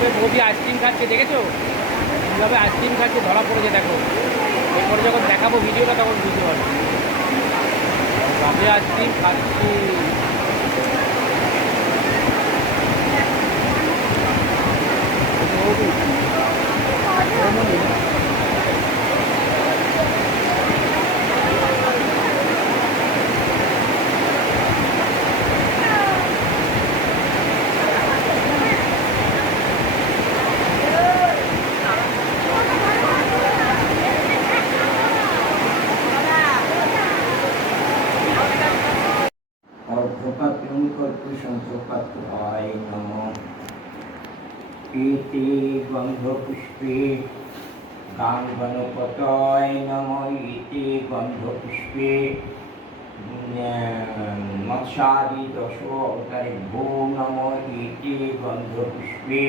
কীভাবে বৌদি আইসক্রিম খাচ্ছে দেখেছো? কীভাবে আইসক্রিম খাচ্ছে ধরা পড়েছে দেখো। এরপরে যখন দেখাবো ভিডিওটা তখন বুঝতে পারবো। কীভাবে আইসক্রিম খাচ্ছি। संसोपत्वाय नमः। इति गन्धपुष्पे गाङ्गणपतये नमः। इति गन्धपुष्पे मत्स्यादि दशोऽवतारेभ्यो नमः। इति गन्धपुष्पे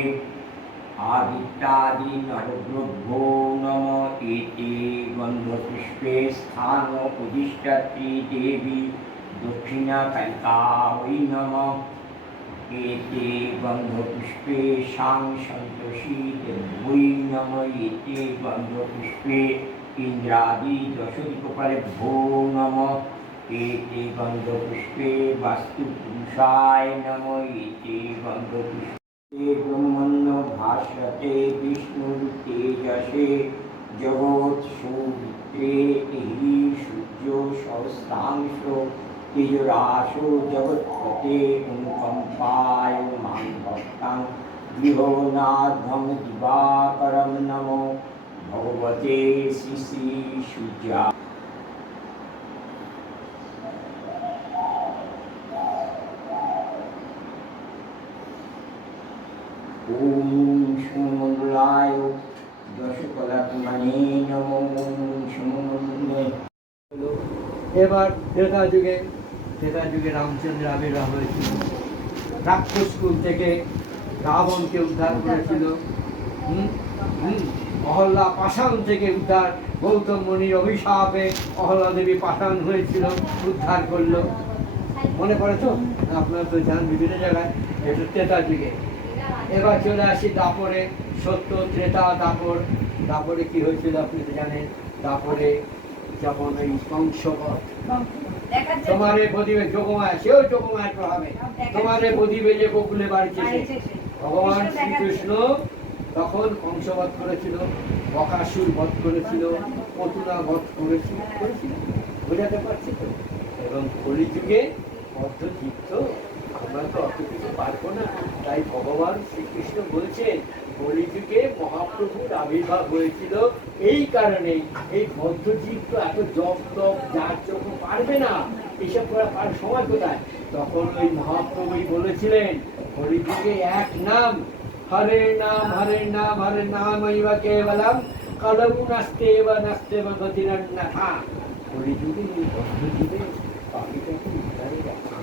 आदित्यादि नवग्रहेभ्यो नमः। इति गन्धपुष्पे स्थानोपदिष्टति देवी दक्षिणाकालिकायै नमः। एते गन्धपुष्पे शां सन्तोषी देव्यै नमः। एते गन्धपुष्पे इन्द्रादि दशदिक्पालेभ्यो नमः। एते गन्धपुष्पे वास्तुपुरुषाय नमः। एते गन्धपुष्पे ब्रह्मण्य भास्वते विष्णुतेजसे जगत्सौमित्रे हि सूर्यो सहस्रांशो तेजराशो जगत्पते अनुकम्पाय मां भक्तां गृहोनाथं दिवाकरं नमो भगवते श्री सूर्या। ओम सुमंगलाय दशकलात्मने नमो। सुमंगले এবার ত্রেতা যুগে রামচন্দ্র আবির্ভাব হয়েছিল। রাক্ষসকুল থেকে রাবণকে উদ্ধার করেছিল। অহল্যা পাষাণ থেকে উদ্ধার, গৌতম মুনির অভিশাপে অহল্যা দেবী পাষাণ হয়েছিল, উদ্ধার করলো। মনে পড়ে তো? আপনারা তো যান বিভিন্ন জায়গায়। এটা ত্রেতা যুগে। এবার চলে আসি দাপরে। সত্য, ত্রেতা, দাপর। দাপরে কি হয়েছিল আপনি তো জানেন। দাপরে যখন ওই কংসবধ, তোমারে প্রদীপে যোগমায়, সেও যোগমায়ের প্রভাবে তোমারে প্রদীপে যে গোকুলে বাড়িছে ভগবান শ্রীকৃষ্ণ তখন কংসবধ করেছিল, বকাসুর বধ করেছিল, পতুনা বধ করেছিল। বোঝাতে পারছি তো? এবং কলিযুগে বদ্ধচিত্ত, আমরা তো অত কিছু পারবো না। তাই ভগবান শ্রীকৃষ্ণ বলছেন কলিযুগে মহাপ্রভুর আবির্ভাব হয়েছিল এই কারণে। এই বদ্ধজীব তো এত জপ তপ যার জন্য পারবে না, এসব করার সময় কোথায়? তখন ওই মহাপ্রভুই বলেছিলেন কলিযুগে এক নাম, হরে নাম হরে নাম হরে নাম ইবা কেবলম কলৌ নাস্তে বা নাস্তে বা গতিরন্যথা। কলিযুগে এই বদ্ধজীবে পাপিটাকে উদ্ধারে রাখা।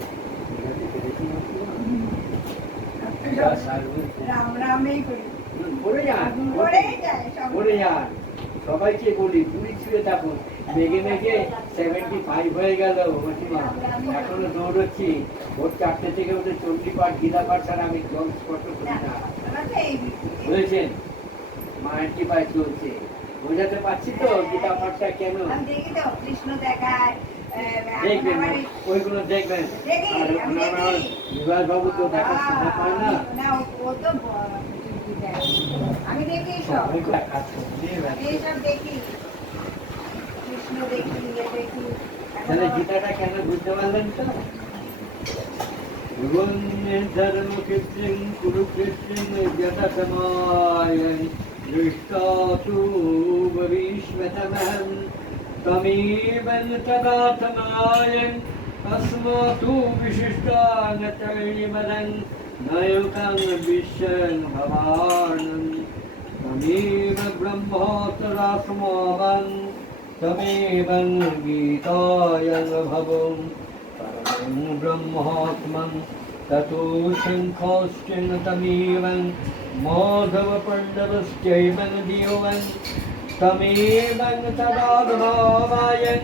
সবাইকে বলি পুরী ছুঁয়ে থাকুন। মেঘে মেঘে 75 হয়ে গেল মাসিমা, এখনো দৌড়চ্ছি। ভোর 4টে থেকে উঠে চণ্ডী পাঠ, গীতা পাঠ ছাড়া আমি জল স্পর্শ করি না। বুঝেছেন? মায়ের কৃপায় চলছে। বোঝাতে পারছি তো গীতা পাঠটা কেন? কৃষ্ণ দেখায়, দেখবেন, ওইগুলো দেখবেন। বিভাস বাবু তো দেখার সময় পায় না। আমি দেখি সব দেখি, কৃষ্ণ দেখি, দেখি। তাহলে গীতাটা কেন বুঝতে পারলেন তো? ধর্মকৃষ্ণ কুরুকৃষ্ণ যথাসমায়ন দৃষ্টাতু ভবিষ্যতমহং তমেবং তদাথমায়ন তস্মাতু বিশিষ্টানতৈর্মদং নয়কং বিশ্বং ভবানং তমেব ব্রহ্মোত্তরাসমোবং তমেবং গীতায়ং ভবং परमं ब्रह्मात्मं ततो शङ्खश्चन तमेवं माधवपण्डवश्चैवं देवं तमेवं तदाभावायं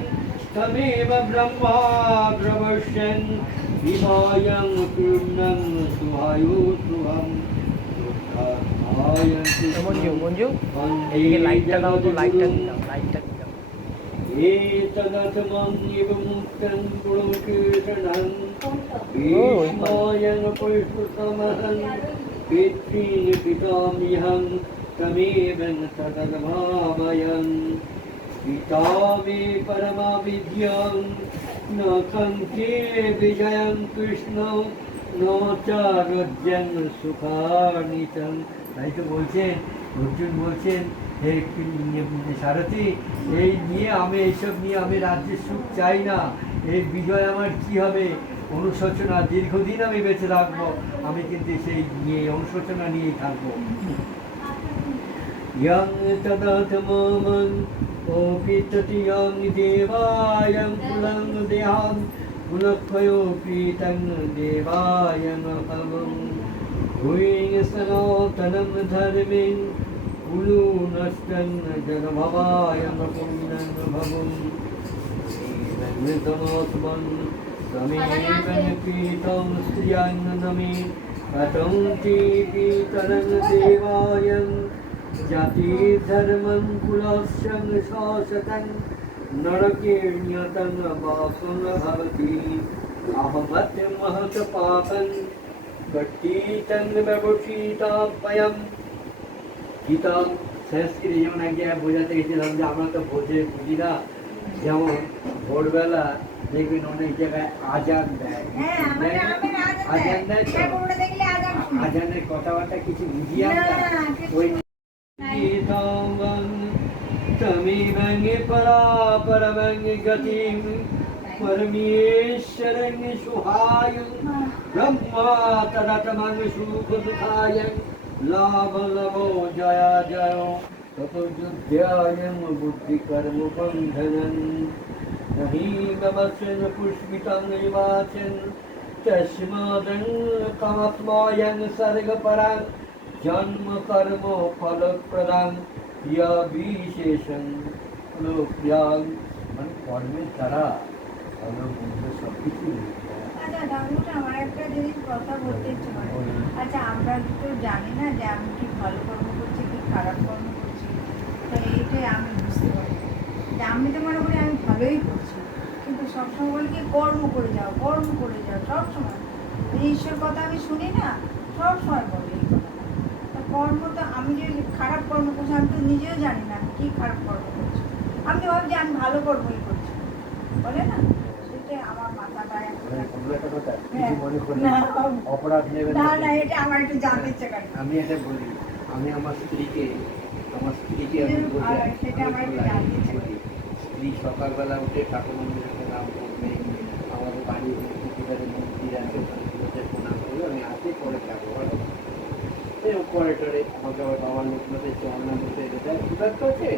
तमेव ब्रह्मा द्रवश्यन् विमायं पूर्णं सुहायुष्वं মঞ্জু মঞ্জু এদিকে লাইটটা দাও তো, লাইটটা দিলাম, লাইটটা দিলাম। एतदथमं निवमुक्तं गुणकीर्तनं भीष्मायं पुष्पसमहं पितॄन् पिताम्यहं तमेव तदभावयन् पिता मे परमविद्यां न कङ्के विजयं कृष्णं न चारुज्यं सुखानितं। তাই তো বলছেন, অর্জুন বলছেন, হে সারথি, এই নিয়ে আমি এইসব নিয়ে আমি রাজ্যের সুখ চাই না। এই বিজয় আমার কি হবে, অনুশোচনা, দীর্ঘদিন আমি বেঁচে থাকবো, আমি কিন্তু সেই নিয়ে অনুশোচনা নিয়েই থাকবো। यं तदथमं ओपिततियं देवायं कुलं देहान् पुनःखयोऽपि तं देवायं हवं भूयं सनातनं धर्मेण कुलु नष्टं जगभवायं पुण्यं भवं एवं तमेवं पीतं स्त्रियं नमे कथं ते पीतरं देवायं जातिधर्मं कुलस्यं शासतं नरकेण्यतं वासं भवति अहमत्यमहत् पापं कट्टितं व्यवशीतापयम्। গীতা সংস্কৃতি যেমন এক জায়গায় বোঝাতে গেছিলাম যে আমরা তো বুঝি না, যেমন ভোরবেলা দেখবেন অনেক জায়গায় আজান দেয়, হ্যাঁ, আমাদের আজান দেয় তো, ঠাকুরটা দেখলে আজান শুনি। আজানের কথাবার্তা কিছু বুঝি না, আমরা কিছু ওই নাই। গীতাঙ্গং তমেবং পরাপরমং গতিম परमेश्वरं सुहायं ब्रह्मा तदतमं सुखदुःखाय लाभलभो जया जयो ततो युध्यायं बुद्धिकर्मबन्धनं नहि गमस्यन् पुष्पितं निवाचन् तस्मादं कमत्मायं सर्गपरां जन्म कर्म फलप्रदां या विशेषं लोक्यां मन কর্মের দ্বারা ভালো মন্দ সব কিছু। আচ্ছা দাদুটা আমার একটা জিনিস কথা বলতে ইচ্ছে করে। আচ্ছা আমরা তো জানি না যে আমি কি ভালো কর্ম করছি কি খারাপ কর্ম করছি, তো এইটাই আমি বুঝতে পারি যে আমি তো মনে করি আমি ভালোই করছি, কিন্তু সবসময় বলি কি কর্ম করে যাও কর্ম করে যাও, সবসময় ঈশ্বর কথা আমি শুনি না, সবসময় বলি এই কথাটা। তো কর্ম তো আমি যে খারাপ কর্ম করছি আমি তো নিজেও জানি না আমি কী খারাপ কর্ম করছি, আমি তো ভাবছি আমি ভালো কর্মই করছি, বলে না, সেটাই আমার মাথাটা একটা কথা কিছু মনে করি না, অপরাধ নেবেন না না। না এটা আমার একটু জানতে ইচ্ছে করে। আমি এটা বলি, আমি আমার স্ত্রীকে আমি সেটা আমার একটু জানতে ইচ্ছে করে। বলি, স্ত্রী সকালবেলা উঠে ঠাকুর মন্দিরে প্রণাম করবে, আমাদের বাড়ির পুকুরের মন্দির আছে ওখানে পুজোতে প্রণাম করবে, আমি আসে পরে থাকবো পরে টরে আমাকে আবার বাবার লোকনাথের চরণা বসে এটা ক্ষুধার্ত আছে